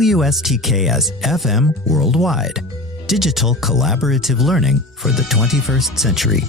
WSTKS-FM Worldwide. Digital collaborative learning for the 21st century.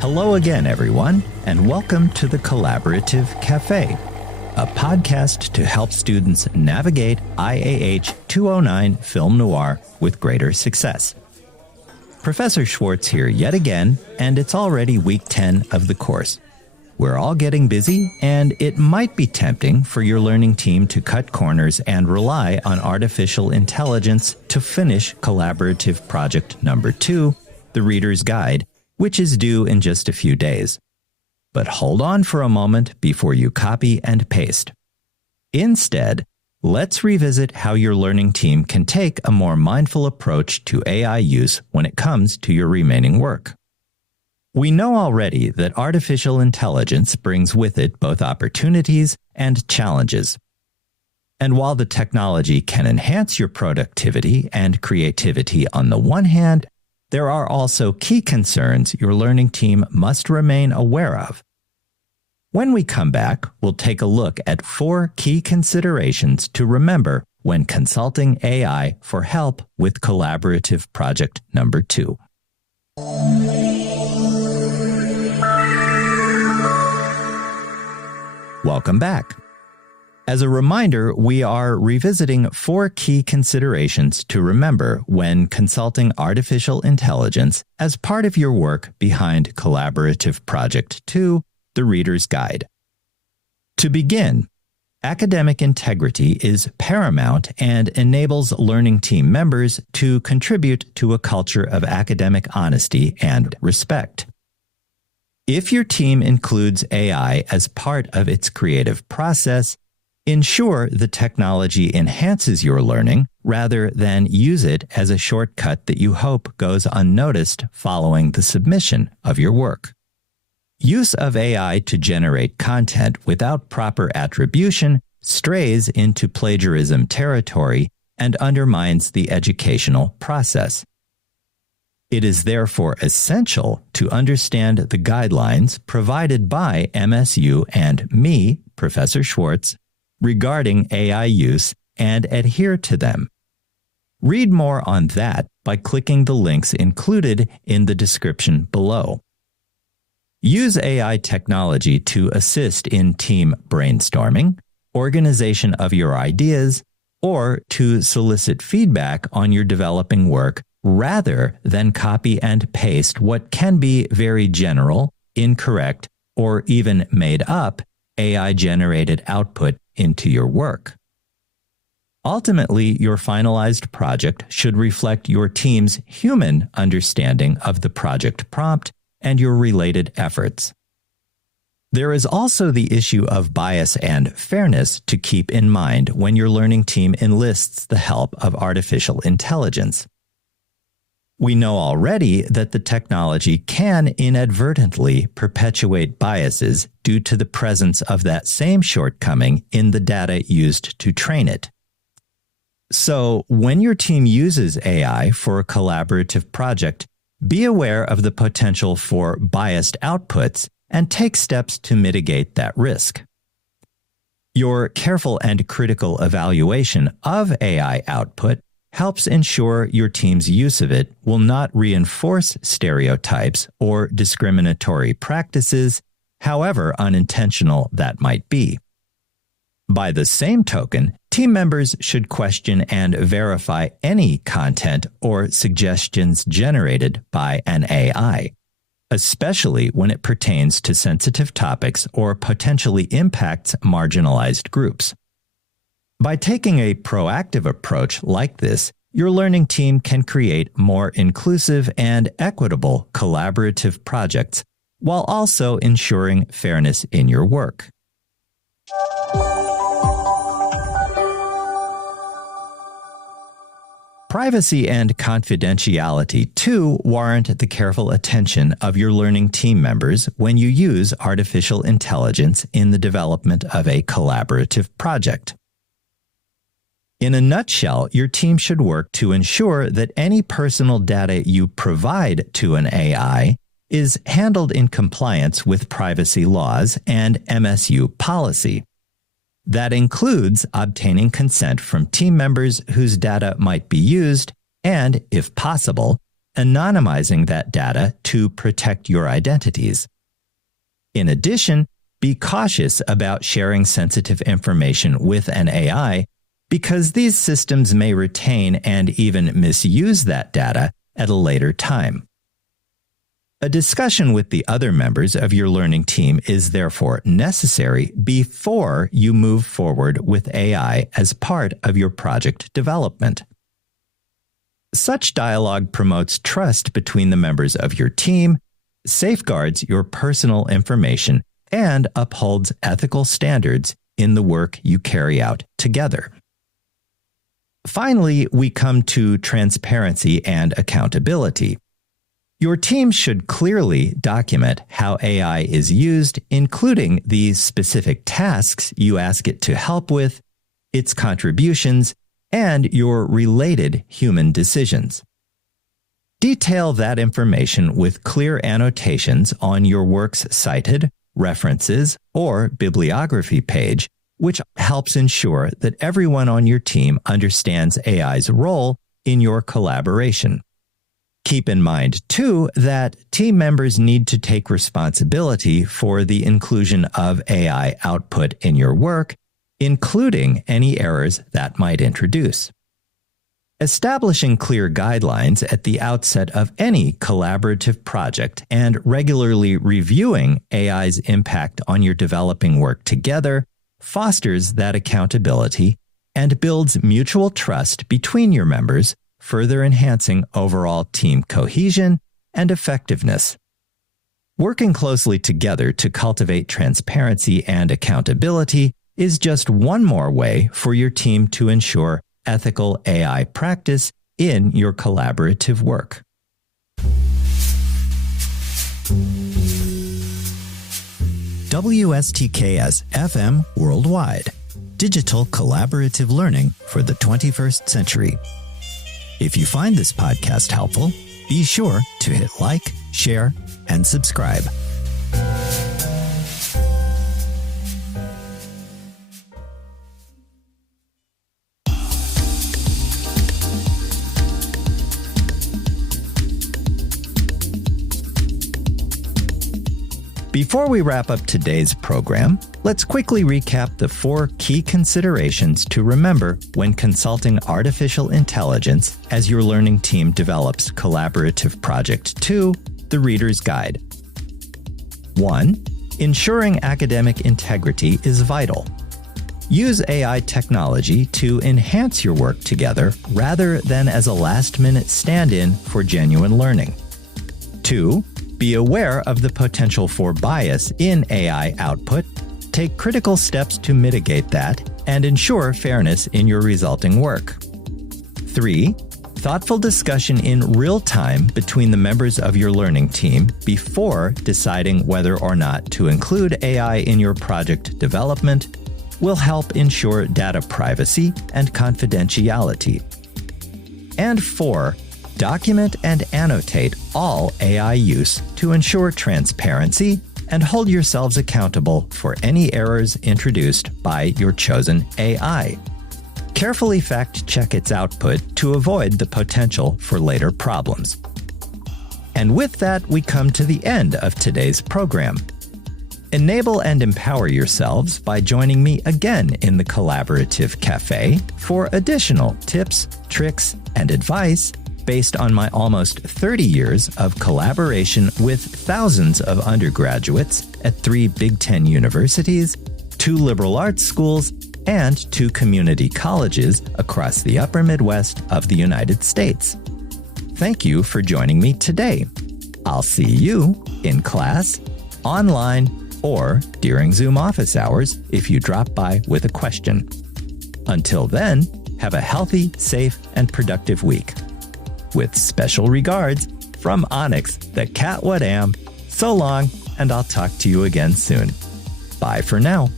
Hello again, everyone, and welcome to the Collaborative Café, a podcast to help students navigate IAH 209 Film Noir with greater success. Professor Schwartz here yet again, and it's already week 10 of the course. We're all getting busy, and it might be tempting for your learning team to cut corners and rely on artificial intelligence to finish collaborative project number 2, the Reader's Guide, which is due in just a few days. But hold on for a moment before you copy and paste. Instead, let's revisit how your learning team can take a more mindful approach to AI use when it comes to your remaining work. We know already that artificial intelligence brings with it both opportunities and challenges. And while the technology can enhance your productivity and creativity on the one hand, there are also key concerns your learning team must remain aware of. When we come back, we'll take a look at 4 key considerations to remember when consulting AI for help with collaborative project number 2. Welcome back. As a reminder, we are revisiting 4 key considerations to remember when consulting artificial intelligence as part of your work behind Collaborative Project 2, the Reader's Guide. To begin, academic integrity is paramount and enables learning team members to contribute to a culture of academic honesty and respect. If your team includes AI as part of its creative process, ensure the technology enhances your learning rather than use it as a shortcut that you hope goes unnoticed following the submission of your work. Use of AI to generate content without proper attribution strays into plagiarism territory and undermines the educational process. It is therefore essential to understand the guidelines provided by MSU and me, Professor Schwartz, regarding AI use and adhere to them. Read more on that by clicking the links included in the description below. Use AI technology to assist in team brainstorming, organization of your ideas, or to solicit feedback on your developing work rather than copy and paste what can be very general, incorrect, or even made up AI-generated output into your work. Ultimately, your finalized project should reflect your team's human understanding of the project prompt and your related efforts. There is also the issue of bias and fairness to keep in mind when your learning team enlists the help of artificial intelligence. We know already that the technology can inadvertently perpetuate biases due to the presence of that same shortcoming in the data used to train it. So, when your team uses AI for a collaborative project, be aware of the potential for biased outputs and take steps to mitigate that risk. Your careful and critical evaluation of AI output helps ensure your team's use of it will not reinforce stereotypes or discriminatory practices, however unintentional that might be. By the same token, team members should question and verify any content or suggestions generated by an AI, especially when it pertains to sensitive topics or potentially impacts marginalized groups. By taking a proactive approach like this, your learning team can create more inclusive and equitable collaborative projects while also ensuring fairness in your work. Privacy and confidentiality, too, warrant the careful attention of your learning team members when you use artificial intelligence in the development of a collaborative project. In a nutshell, your team should work to ensure that any personal data you provide to an AI is handled in compliance with privacy laws and MSU policy. That includes obtaining consent from team members whose data might be used and, if possible, anonymizing that data to protect your identities. In addition, be cautious about sharing sensitive information with an AI because these systems may retain and even misuse that data at a later time. A discussion with the other members of your learning team is therefore necessary before you move forward with AI as part of your project development. Such dialogue promotes trust between the members of your team, safeguards your personal information, and upholds ethical standards in the work you carry out together. Finally, we come to transparency and accountability. Your team should clearly document how AI is used, including the specific tasks you ask it to help with, its contributions, and your related human decisions. Detail that information with clear annotations on your works cited, references, or bibliography page, which helps ensure that everyone on your team understands AI's role in your collaboration. Keep in mind, too, that team members need to take responsibility for the inclusion of AI output in your work, including any errors that might introduce. Establishing clear guidelines at the outset of any collaborative project and regularly reviewing AI's impact on your developing work together fosters that accountability and builds mutual trust between your members, further enhancing overall team cohesion and effectiveness. Working closely together to cultivate transparency and accountability is just one more way for your team to ensure ethical AI practice in your collaborative work. WSTKS-FM Worldwide. Digital collaborative learning for the 21st century. If you find this podcast helpful, be sure to hit like, share, and subscribe. Before we wrap up today's program, let's quickly recap the 4 key considerations to remember when consulting artificial intelligence as your learning team develops Collaborative Project 2, The Reader's Guide. 1. Ensuring academic integrity is vital. Use AI technology to enhance your work together rather than as a last-minute stand-in for genuine learning. 2. Be aware of the potential for bias in AI output. Take critical steps to mitigate that and ensure fairness in your resulting work. 3. Thoughtful discussion in real time between the members of your learning team before deciding whether or not to include AI in your project development will help ensure data privacy and confidentiality. And 4. Document and annotate all AI use to ensure transparency and hold yourselves accountable for any errors introduced by your chosen AI. Carefully fact-check its output to avoid the potential for later problems. And with that, we come to the end of today's program. Enable and empower yourselves by joining me again in the Collaborative Café for additional tips, tricks, and advice based on my almost 30 years of collaboration with thousands of undergraduates at 3 Big Ten universities, 2 liberal arts schools, and 2 community colleges across the upper Midwest of the United States. Thank you for joining me today. I'll see you in class, online, or during Zoom office hours if you drop by with a question. Until then, have a healthy, safe, and productive week. With special regards from Onyx, the cat what am. So long, and I'll talk to you again soon. Bye for now.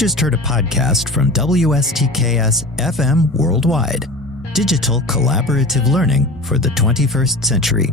just heard a podcast from WSTKS-FM Worldwide, digital collaborative learning for the 21st century.